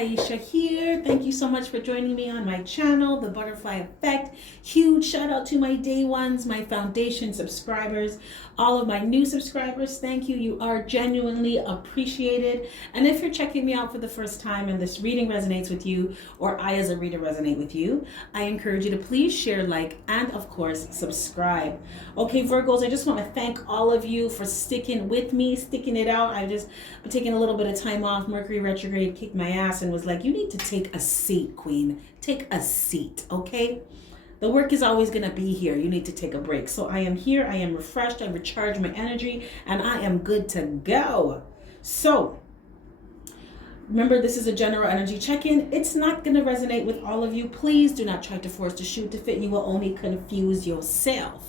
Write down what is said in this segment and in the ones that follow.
Taisha here. Thank you so much for joining me on my channel, The Butterfly Effect. Huge shout out to my day ones, my foundation subscribers, all of my new subscribers. Thank you. You are genuinely appreciated. And if you're checking me out for the first time and this reading resonates with you, or I as a reader resonate with you, I encourage you to please share, like, and of course, subscribe. Okay, Virgos, I just want to thank all of you for sticking with me, sticking it out. I've just been taking a little bit of time off. Mercury retrograde kicked my ass and was like, you need to take a seat, Queen. Take a seat, okay? The work is always going to be here. You need to take a break. So I am here. I am refreshed. I recharged my energy and I am good to go. So remember, this is a general energy check-in. It's not going to resonate with all of you. Please do not try to force the shoe to fit. You will only confuse yourself.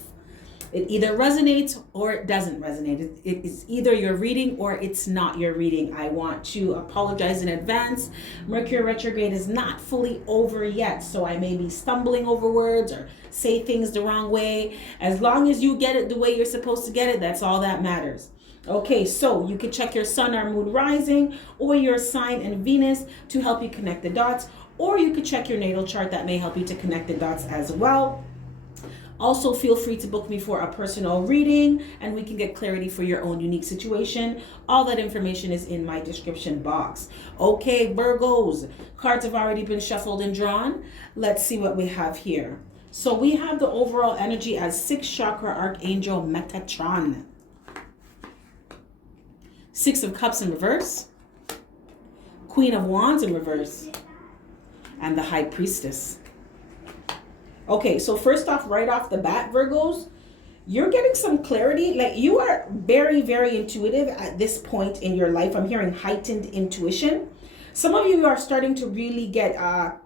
It either resonates or it doesn't resonate. It is either your reading or it's not your reading. I want to apologize in advance. Mercury retrograde is not fully over yet, so I may be stumbling over words or say things the wrong way. As long as you get it the way you're supposed to get it, that's all that matters. Okay, so you can check your sun or moon rising or your sign and Venus to help you connect the dots, or you could check your natal chart. That may help you to connect the dots as well. Also, feel free to book me for a personal reading and we can get clarity for your own unique situation. All that information is in my description box. Okay, Virgos, cards have already been shuffled and drawn. Let's see what we have here. So we have the overall energy as 6th chakra archangel Metatron. 6 of Cups in reverse. Queen of Wands in reverse. And the High Priestess. Okay, so first off, right off the bat, Virgos, you're getting some clarity. Like, you are very, very intuitive at this point in your life. I'm hearing heightened intuition. Some of you are starting to really get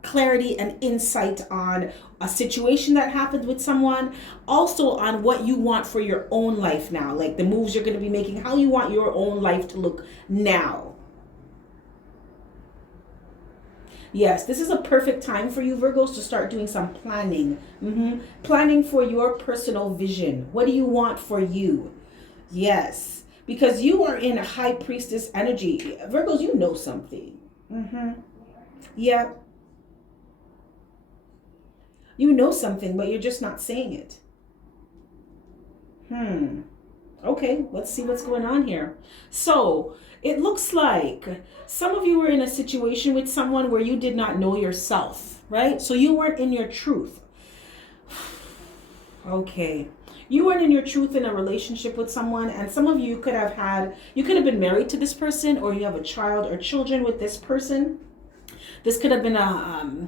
clarity and insight on a situation that happened with someone. Also on what you want for your own life now. Like the moves you're going to be making, how you want your own life to look now. Yes, this is a perfect time for you, Virgos, to start doing some planning. Planning for your personal vision. What do you want for you? Yes, because you are in a High Priestess energy. Virgos, you know something. Yeah. You know something, but you're just not saying it. Okay, let's see what's going on here. So it looks like some of you were in a situation with someone where you did not know yourself, right? So you weren't in your truth. Okay. You weren't in your truth in a relationship with someone, and some of you could have been married to this person, or you have a child or children with this person. This could have been a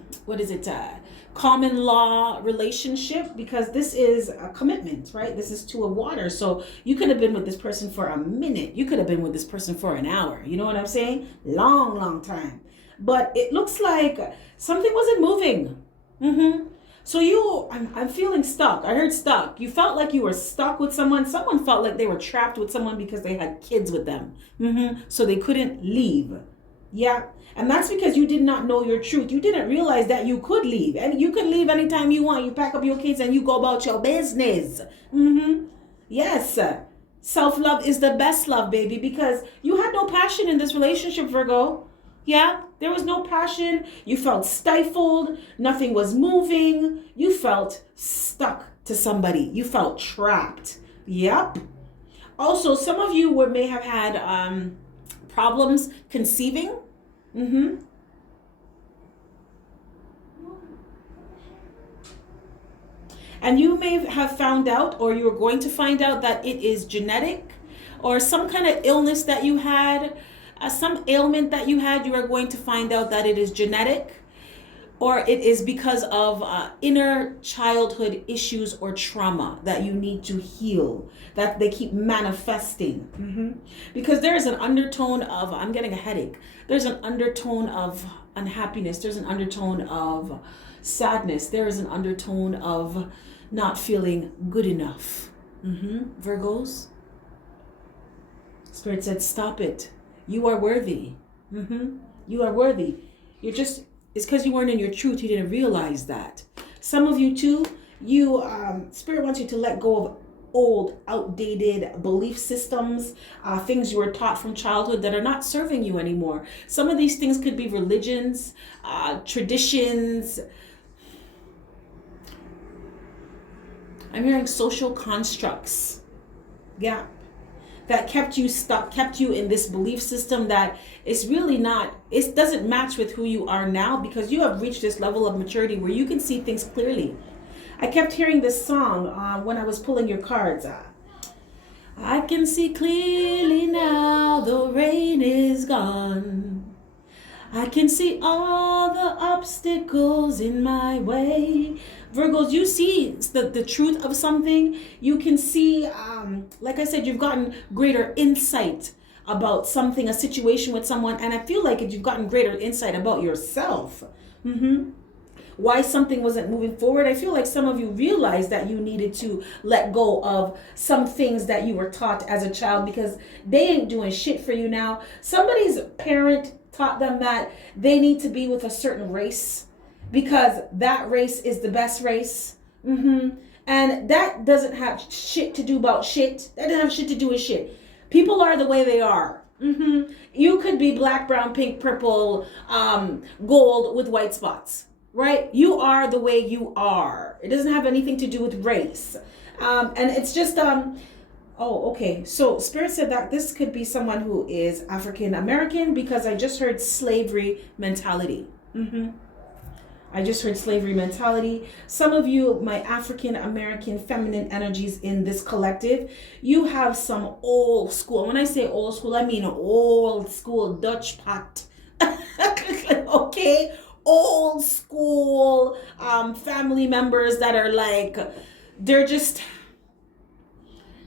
common law relationship, because this is a commitment, right? This is two of water. So you could have been with this person for a minute. You could have been with this person for an hour. You know what I'm saying? Long, long time. But it looks like something wasn't moving. So I'm feeling stuck. I heard stuck. You felt like you were stuck with someone. Someone felt like they were trapped with someone because they had kids with them. So they couldn't leave. Yeah. And that's because you did not know your truth. You didn't realize that you could leave. And you can leave anytime you want. You pack up your kids and you go about your business. Yes. Self-love is the best love, baby, because you had no passion in this relationship, Virgo. Yeah, there was no passion. You felt stifled. Nothing was moving. You felt stuck to somebody. You felt trapped. Yep. Also, some of you may have had problems conceiving. And you may have found out, or you're going to find out, that it is genetic, or some kind of illness that you had, some ailment that you had. You are going to find out that it is genetic, or it is because of inner childhood issues or trauma that you need to heal, that they keep manifesting. Because there is an undertone of, I'm getting a headache. There's an undertone of unhappiness. There's an undertone of sadness. There is an undertone of not feeling good enough. Virgos, Spirit said, stop it. You are worthy. You are worthy. It's because you weren't in your truth. You didn't realize that. Some of you too, Spirit wants you to let go of old, outdated belief systems, things you were taught from childhood that are not serving you anymore. Some of these things could be religions, traditions. I'm hearing social constructs. Yeah. That kept you stuck, kept you in this belief system that is really not, it doesn't match with who you are now, because you have reached this level of maturity where you can see things clearly. I kept hearing this song when I was pulling your cards. I can see clearly now, the rain is gone. I can see all the obstacles in my way. Virgos, you see the truth of something. You can see, like I said, you've gotten greater insight about something, a situation with someone. And I feel like you've gotten greater insight about yourself. Why something wasn't moving forward. I feel like some of you realized that you needed to let go of some things that you were taught as a child, because they ain't doing shit for you now. Somebody's parent taught them that they need to be with a certain race because that race is the best race. And that doesn't have shit to do about shit. That doesn't have shit to do with shit. People are the way they are. You could be black, brown, pink, purple, gold with white spots. Right? You are the way you are. It doesn't have anything to do with race. And it's just, oh, okay. So Spirit said that this could be someone who is African American, because I just heard slavery mentality. I just heard slavery mentality. Some of you, my African American feminine energies in this collective, you have some old school. When I say old school, I mean old school Dutch pot. Okay? Old school family members that are like,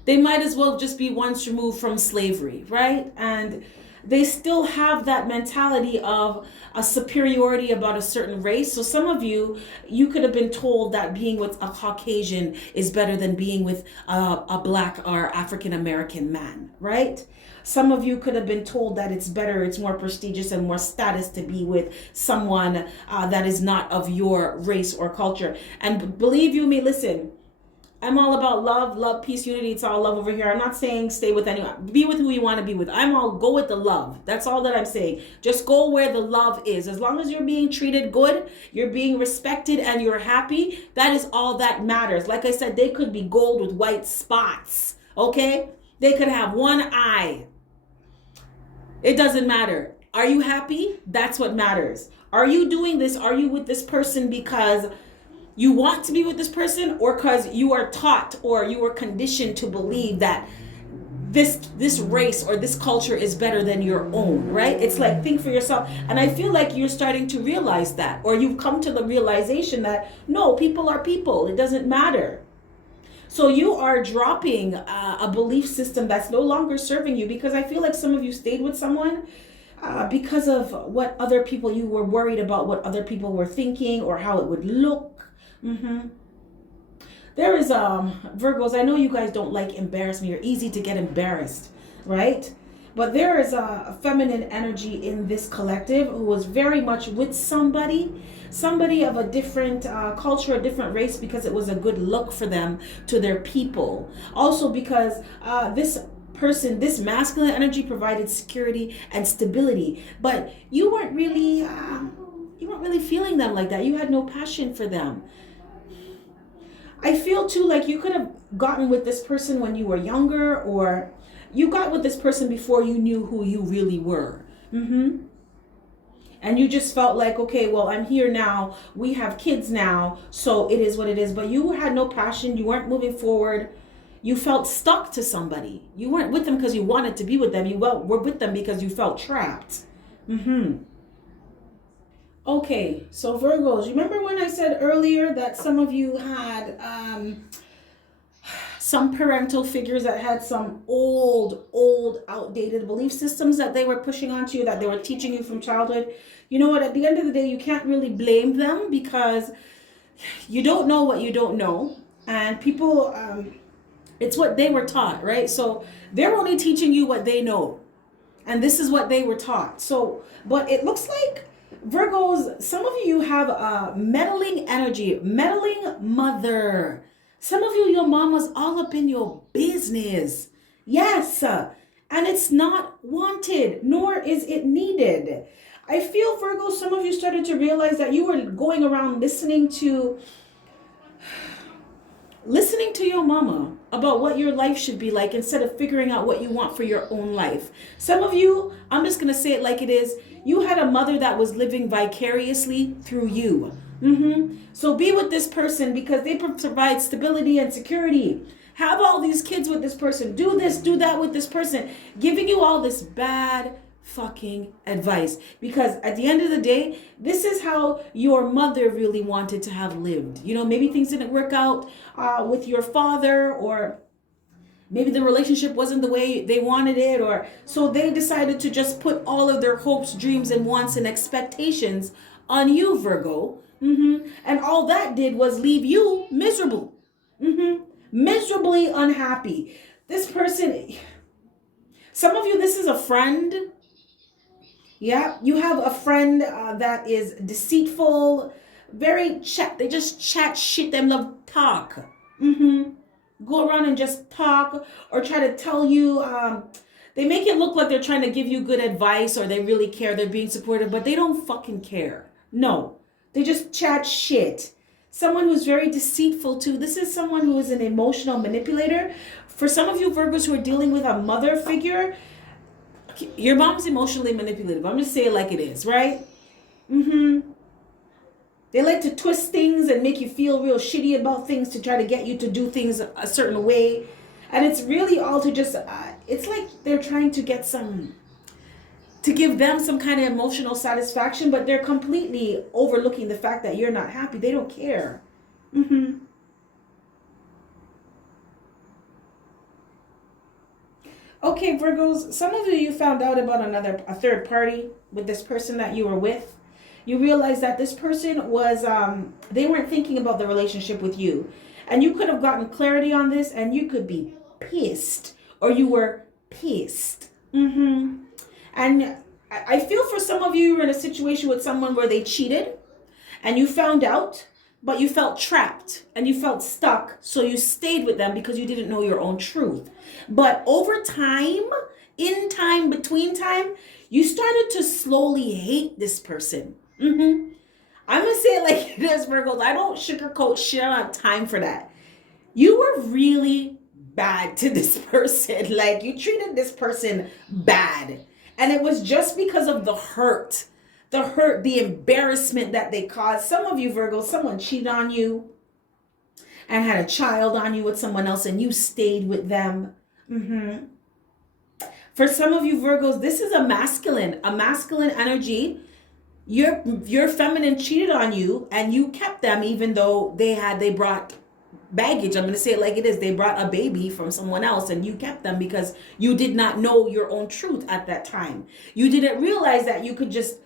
they might as well just be once removed from slavery, right? And they still have that mentality of a superiority about a certain race. So some of you could have been told that being with a Caucasian is better than being with a black or African American man, right? Some of you could have been told that it's better, it's more prestigious and more status to be with someone that is not of your race or culture. And believe you me, listen, I'm all about love, peace, unity. It's all love over here. I'm not saying stay with anyone. Be with who you want to be with. I'm all go with the love. That's all that I'm saying. Just go where the love is. As long as you're being treated good, you're being respected, and you're happy, that is all that matters. Like I said, they could be gold with white spots. Okay? They could have one eye. It doesn't matter. Are you happy? That's what matters. Are you doing this? Are you with this person because you want to be with this person, or because you are taught or you were conditioned to believe that this race or this culture is better than your own, right? It's like, think for yourself. And I feel like you're starting to realize that, or you've come to the realization that no, people are people. It doesn't matter. So you are dropping a belief system that's no longer serving you, because I feel like some of you stayed with someone because of what other people, you were worried about what other people were thinking or how it would look. There is Virgos, I know you guys don't like embarrassment. You're easy to get embarrassed, right? But there is a feminine energy in this collective who was very much with somebody of a different culture, a different race, because it was a good look for them to their people. Also because this person, this masculine energy provided security and stability, but you weren't really feeling them like that. You had no passion for them. I feel too like you could have gotten with this person when you were younger, or you got with this person before you knew who you really were. And you just felt like, okay, well, I'm here now. We have kids now, so it is what it is. But you had no passion. You weren't moving forward. You felt stuck to somebody. You weren't with them because you wanted to be with them. You were with them because you felt trapped. Okay, so Virgos, remember when I said earlier that some of you had some parental figures that had some old, outdated belief systems that they were pushing onto you, that they were teaching you from childhood? You know what? At the end of the day, you can't really blame them, because you don't know what you don't know. And people, it's what they were taught, right? So they're only teaching you what they know. And this is what they were taught. So, but it looks like Virgos, some of you have a meddling energy, meddling mother. Some of you, your mama's all up in your business. Yes. And it's not wanted, nor is it needed. I feel, Virgo, some of you started to realize that you were going around listening to your mama about what your life should be like instead of figuring out what you want for your own life. Some of you, I'm just going to say it like it is, you had a mother that was living vicariously through you. So be with this person because they provide stability and security. Have all these kids with this person. Do this, do that with this person. Giving you all this bad fucking advice. Because at the end of the day, this is how your mother really wanted to have lived. You know, maybe things didn't work out with your father, or maybe the relationship wasn't the way they wanted it, or so they decided to just put all of their hopes, dreams, and wants and expectations on you, Virgo. And all that did was leave you miserable. Miserably unhappy. This person, some of you, this is a friend. Yeah, you have a friend that is deceitful, very chat. They just chat shit. Them love talk. Go around and just talk or try to tell you. They make it look like they're trying to give you good advice or they really care. They're being supportive, but they don't fucking care. No, they just chat shit. Someone who's very deceitful too. This is someone who is an emotional manipulator. For some of you Virgos who are dealing with a mother figure, your mom's emotionally manipulative. I'm just saying it like it is, right? They like to twist things and make you feel real shitty about things to try to get you to do things a certain way. And it's really all to just, it's like they're trying to get to give them some kind of emotional satisfaction, but they're completely overlooking the fact that you're not happy. They don't care. Okay, Virgos, some of you found out about a third party with this person that you were with. You realize that this person was, they weren't thinking about the relationship with you. And you could have gotten clarity on this and you could be pissed, or you were pissed. And I feel for some of you, you're in a situation with someone where they cheated and you found out, but you felt trapped and you felt stuck. So you stayed with them because you didn't know your own truth. But over time, in time, between time, you started to slowly hate this person. I'm going to say it like this, Virgos. I don't sugarcoat shit. I don't have time for that. You were really bad to this person. Like, you treated this person bad. And it was just because of the hurt, the embarrassment that they caused. Some of you Virgos, someone cheated on you and had a child on you with someone else and you stayed with them. For some of you Virgos, this is a masculine energy. Your feminine cheated on you and you kept them even though they brought baggage. I'm going to say it like it is. They brought a baby from someone else and you kept them because you did not know your own truth at that time. You didn't realize that you could just,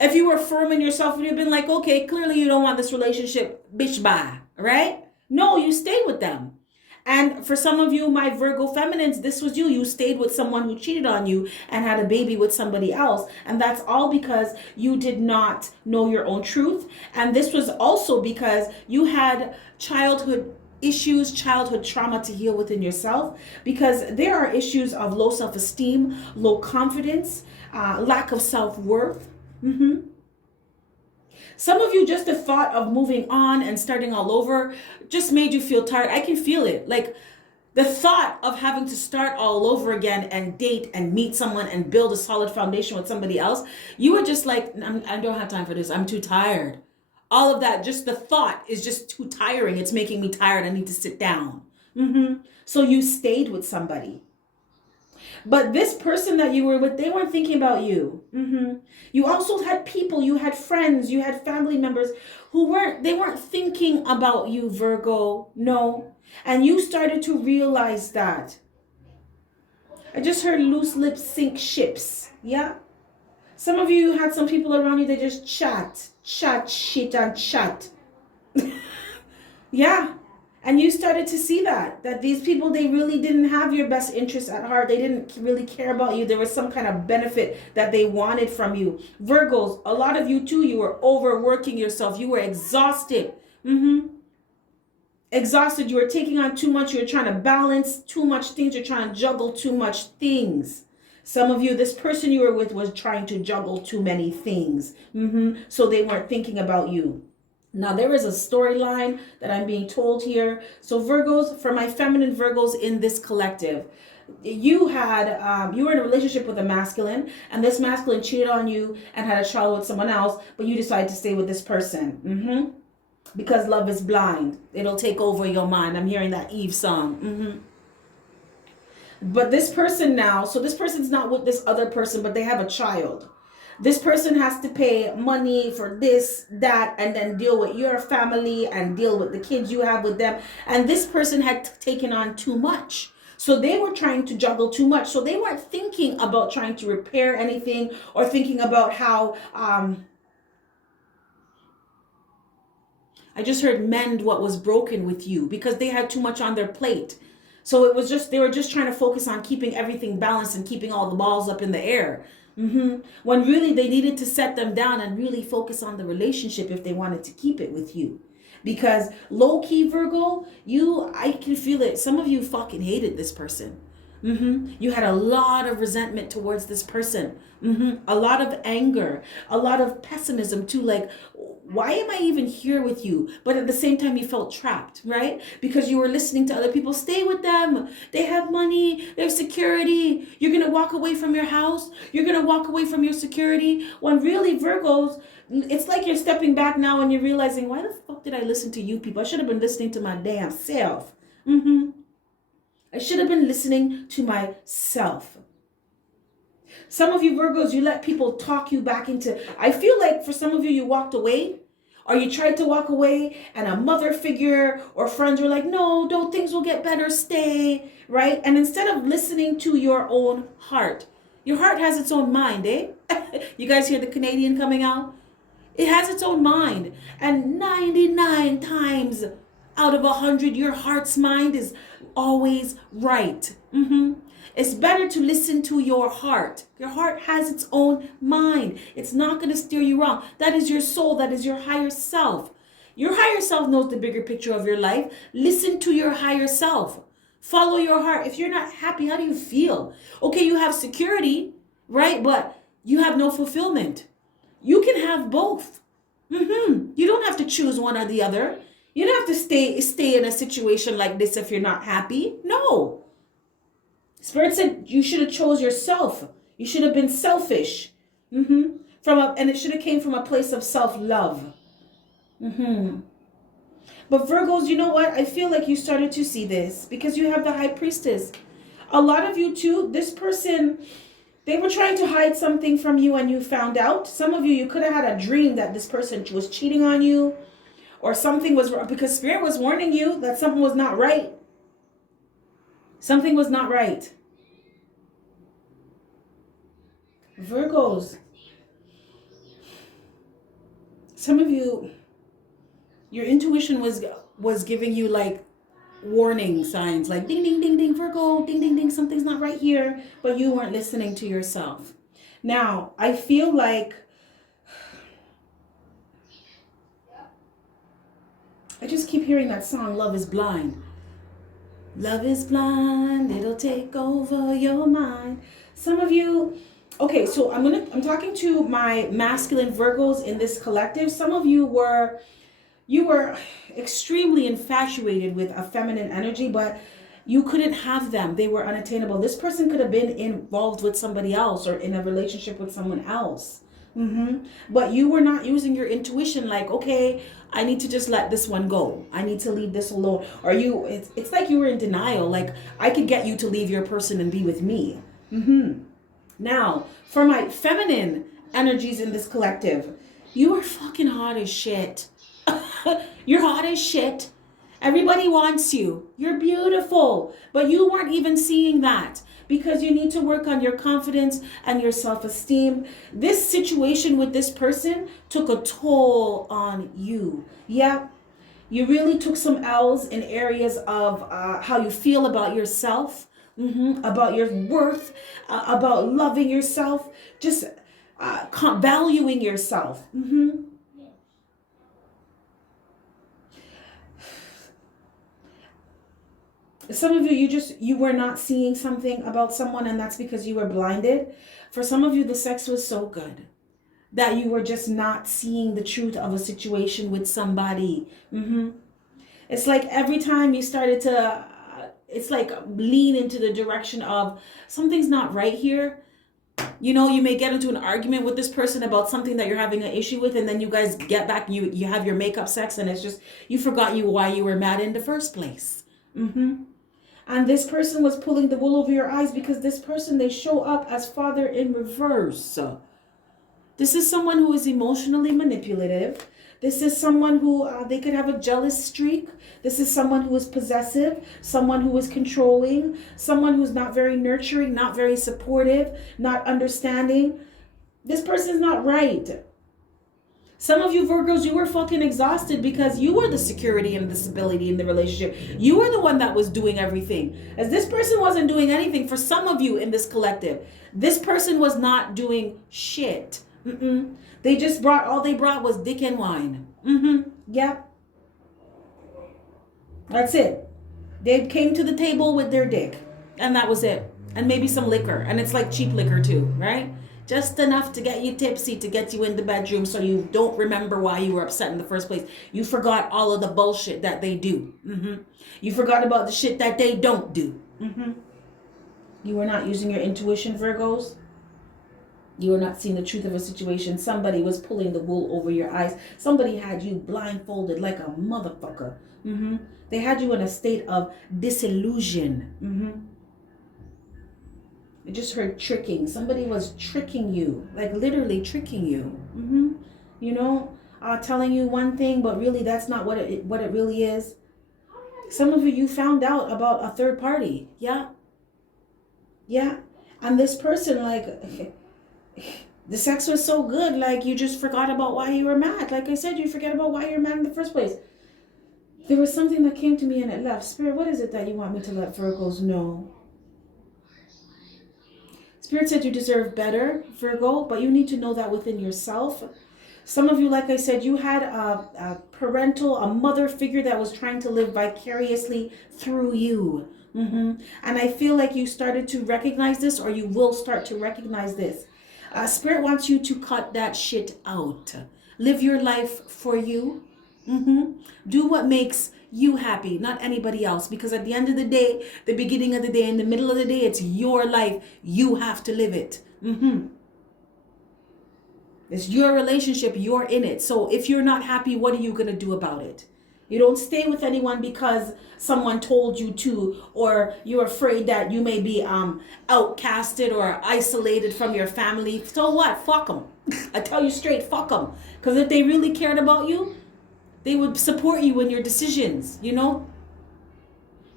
if you were firm in yourself, you'd have been like, okay, clearly you don't want this relationship, bitch, bye, right? No, you stayed with them. And for some of you, my Virgo feminines, this was you. You stayed with someone who cheated on you and had a baby with somebody else. And that's all because you did not know your own truth. And this was also because you had childhood issues, childhood trauma to heal within yourself, because there are issues of low self-esteem, low confidence, lack of self-worth. Some of you, just the thought of moving on and starting all over just made you feel tired. I can feel it. Like the thought of having to start all over again and date and meet someone and build a solid foundation with somebody else. You were just like, I don't have time for this. I'm too tired. All of that, just the thought is just too tiring. It's making me tired. I need to sit down. So you stayed with somebody. But this person that you were with, they weren't thinking about you. You also had people, you had friends, you had family members who weren't thinking about you, Virgo. No. And you started to realize that. I just heard loose lips sink ships. Yeah. Some of you had some people around you that just chat shit and chat. Yeah. And you started to see that these people, they really didn't have your best interests at heart. They didn't really care about you. There was some kind of benefit that they wanted from you. Virgos, a lot of you too, you were overworking yourself. You were exhausted. exhausted. You were taking on too much. You're trying to balance too much things. You're trying to juggle too much things. Some of you, this person you were with was trying to juggle too many things. So they weren't thinking about you. Now, there is a storyline that I'm being told here. So Virgos, for my feminine Virgos in this collective, you were in a relationship with a masculine, and this masculine cheated on you and had a child with someone else, but you decided to stay with this person. Because love is blind. It'll take over your mind. I'm hearing that Eve song. But this person now, so this person's not with this other person, but they have a child. This person has to pay money for this, that, and then deal with your family and deal with the kids you have with them. And this person had taken on too much. So they were trying to juggle too much. So they weren't thinking about trying to repair anything or thinking about how, I just heard mend what was broken with you, because they had too much on their plate. So it was just, they were just trying to focus on keeping everything balanced and keeping all the balls up in the air. When really they needed to set them down and really focus on the relationship if they wanted to keep it with you. Because low key Virgo, I can feel it. Some of you fucking hated this person. You had a lot of resentment towards this person. A lot of anger, a lot of pessimism too. Like, why am I even here with you? But at the same time, you felt trapped, right? Because you were listening to other people. Stay with them. They have money. They have security. You're going to walk away from your house. You're going to walk away from your security. When really, Virgos, it's like you're stepping back now and you're realizing, why the fuck did I listen to you people? I should have been listening to my damn self. I should have been listening to myself. Some of you Virgos, you let people talk you back into, I feel like for some of you, you walked away, or you tried to walk away and a mother figure or friends were like, no, don't, things will get better, stay, right? And instead of listening to your own heart, your heart has its own mind, eh? You guys hear the Canadian coming out? It has its own mind. And 99 times out of 100, your heart's mind is always right. It's better to listen to your heart. Your heart has its own mind. It's not going to steer you wrong. That is your soul. That is your higher self. Your higher self knows the bigger picture of your life. Listen to your higher self. Follow your heart. If you're not happy, how do you feel? Okay, you have security, right? But you have no fulfillment. You can have both. You don't have to choose one or the other. You don't have to stay in a situation like this if you're not happy. No. Spirit said you should have chose yourself. You should have been selfish. And it should have came from a place of self-love. But Virgos, you know what? I feel like you started to see this because you have the High Priestess. A lot of you too, this person, they were trying to hide something from you and you found out. Some of you could have had a dream that this person was cheating on you or something was wrong because Spirit was warning you that something was not right. Something was not right. Virgos, some of you, your intuition was giving you like warning signs, like ding, ding, ding, ding, Virgo, ding, ding, ding, something's not right here, but you weren't listening to yourself. Now, I feel like I just keep hearing that song, Love is Blind. Love is blind, it'll take over your mind. Some of you, okay, so I'm talking to my masculine Virgos in this collective. Some of you were extremely infatuated with a feminine energy, but you couldn't have them. They were unattainable. This person could have been involved with somebody else or in a relationship with someone else. But you were not using your intuition like, okay, I need to just let this one go. I need to leave this alone. Or it's like you were in denial. Like, I could get you to leave your person and be with me. Now, for my feminine energies in this collective, you are fucking hot as shit. You're hot as shit. Everybody wants you. You're beautiful. But you weren't even seeing that because you need to work on your confidence and your self-esteem. This situation with this person took a toll on you. Yeah. You really took some L's in areas of how you feel about yourself, about your worth, about loving yourself, just valuing yourself. Some of you, you were not seeing something about someone, and that's because you were blinded. For some of you, the sex was so good that you were just not seeing the truth of a situation with somebody. It's like every time you started to, it's like lean into the direction of something's not right here. You know, you may get into an argument with this person about something that you're having an issue with, and then you guys get back, you have your makeup sex, and it's just, you forgot why you were mad in the first place. And this person was pulling the wool over your eyes because this person, they show up as father in reverse. This is someone who is emotionally manipulative. This is someone who, they could have a jealous streak. This is someone who is possessive, someone who is controlling, someone who's not very nurturing, not very supportive, not understanding. This person's not right. Some of you Virgos, you were fucking exhausted because you were the security and the stability in the relationship. You were the one that was doing everything. As this person wasn't doing anything for some of you in this collective. This person was not doing shit. They just brought, all they brought was dick and wine. Yeah. That's it. They came to the table with their dick. And that was it. And maybe some liquor. And it's like cheap liquor too, right? Just enough to get you tipsy, to get you in the bedroom so you don't remember why you were upset in the first place. You forgot all of the bullshit that they do. You forgot about the shit that they don't do. You were not using your intuition, Virgos. You were not seeing the truth of a situation. Somebody was pulling the wool over your eyes. Somebody had you blindfolded like a motherfucker. They had you in a state of disillusion. I just heard tricking. Somebody was tricking you, like literally tricking you. You know, telling you one thing, but really that's not what it really is. Some of you found out about a third party. Yeah. And this person, like, the sex was so good, like you just forgot about why you were mad. Like I said, you forget about why you're mad in the first place. There was something that came to me and it left. Spirit, what is it that you want me to let Virgos know? Spirit said you deserve better, Virgo, but you need to know that within yourself. Some of you, like I said, you had a mother figure that was trying to live vicariously through you. And I feel like you started to recognize this, or you will start to recognize this. Spirit wants you to cut that shit out. Live your life for you. Do what makes you happy, not anybody else. Because at the end of the day, the beginning of the day, in the middle of the day, it's your life. You have to live it. It's your relationship. You're in it. So if you're not happy, what are you going to do about it? You don't stay with anyone because someone told you to, or you're afraid that you may be outcasted or isolated from your family. So what? Fuck them. I tell you straight, fuck them. Because if they really cared about you, they would support you in your decisions, you know?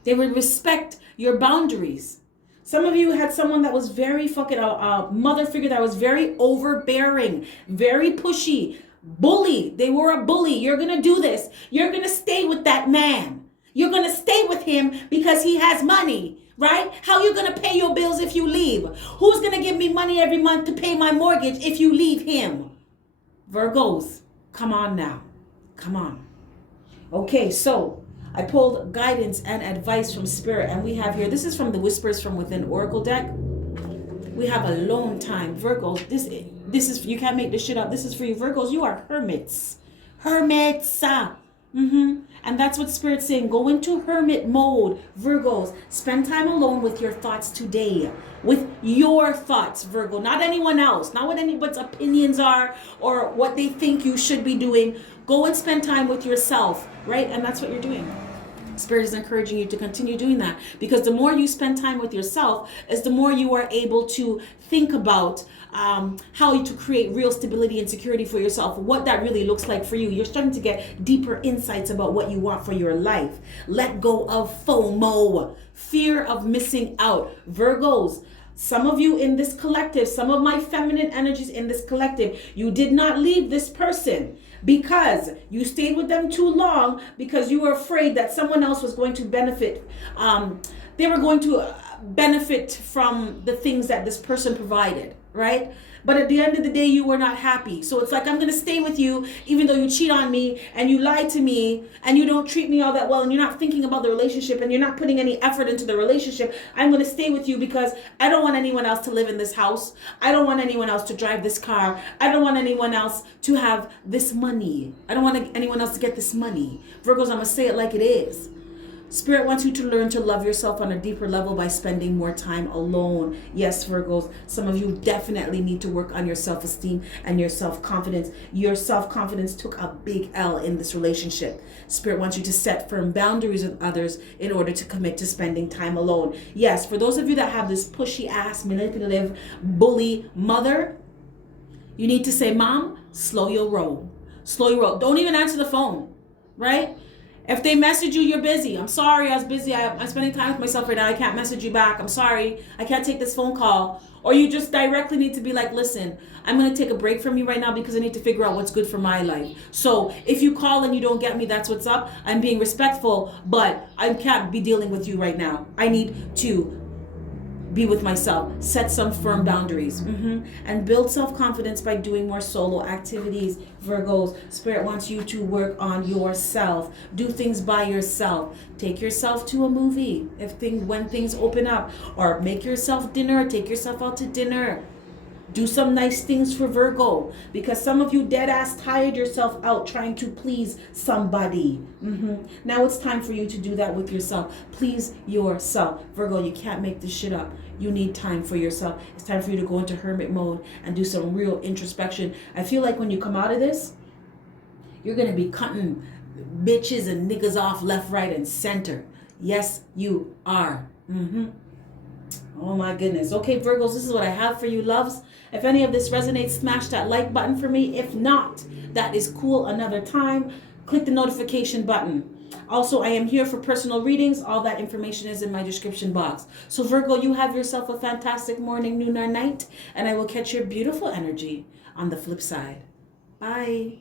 They would respect your boundaries. Some of you had someone that was very fucking, a mother figure that was very overbearing, very pushy, bully. They were a bully. You're going to do this. You're going to stay with that man. You're going to stay with him because he has money, right? How are you going to pay your bills if you leave? Who's going to give me money every month to pay my mortgage if you leave him? Virgos, come on now. Come on. Okay, so I pulled guidance and advice from Spirit, and we have here, this is from the Whispers from Within Oracle deck. We have alone time. Virgos, this is, you can't make this shit up. This is for you. Virgos, you are hermits. Hermits. And that's what Spirit's saying. Go into hermit mode. Virgos, spend time alone with your thoughts today. With your thoughts, Virgo. Not anyone else. Not what anybody's opinions are or what they think you should be doing. Go and spend time with yourself, right? And that's what you're doing. Spirit is encouraging you to continue doing that, because the more you spend time with yourself is the more you are able to think about how to create real stability and security for yourself, what that really looks like for you. You're starting to get deeper insights about what you want for your life. Let go of FOMO, fear of missing out. Virgos, some of you in this collective, some of my feminine energies in this collective, you did not leave this person because you stayed with them too long, because you were afraid that someone else was going to benefit. They were going to benefit from the things that this person provided, right? but at the end of the day, you were not happy. So it's like, I'm going to stay with you even though you cheat on me and you lie to me and you don't treat me all that well and you're not thinking about the relationship and you're not putting any effort into the relationship. I'm going to stay with you because I don't want anyone else to live in this house. I don't want anyone else to drive this car. I don't want anyone else to have this money. I don't want anyone else to get this money. Virgos, I'm going to say it like it is. Spirit wants you to learn to love yourself on a deeper level by spending more time alone. Yes, Virgos, some of you definitely need to work on your self-esteem and your self-confidence. Your self-confidence took a big L in this relationship. Spirit wants you to set firm boundaries with others in order to commit to spending time alone. Yes, for those of you that have this pushy ass, manipulative, bully mother, you need to say, Mom, slow your roll. Slow your roll. Don't even answer the phone, right? If they message you, you're busy. I'm sorry, I was busy. I'm spending time with myself right now. I can't message you back. I'm sorry. I can't take this phone call. Or you just directly need to be like, listen, I'm going to take a break from you right now because I need to figure out what's good for my life. So if you call and you don't get me, that's what's up. I'm being respectful, but I can't be dealing with you right now. I need to be with myself, set some firm boundaries, and build self-confidence by doing more solo activities. Virgos, Spirit wants you to work on yourself. Do things by yourself. Take yourself to a movie when things open up, or make yourself dinner. Take yourself out to dinner. Do some nice things for Virgo, because some of you dead ass tired yourself out trying to please somebody. Now it's time for you to do that with yourself. Please yourself. Virgo, you can't make this shit up. You need time for yourself. It's time for you to go into hermit mode and do some real introspection. I feel like when you come out of this, you're going to be cutting bitches and niggas off left, right, and center. Yes, you are. Oh my goodness. Okay, Virgos, this is what I have for you, loves. If any of this resonates, smash that like button for me. If not, that is cool. Another time, click the notification button. Also, I am here for personal readings. All that information is in my description box. So Virgo, you have yourself a fantastic morning, noon, or night, and I will catch your beautiful energy on the flip side. Bye.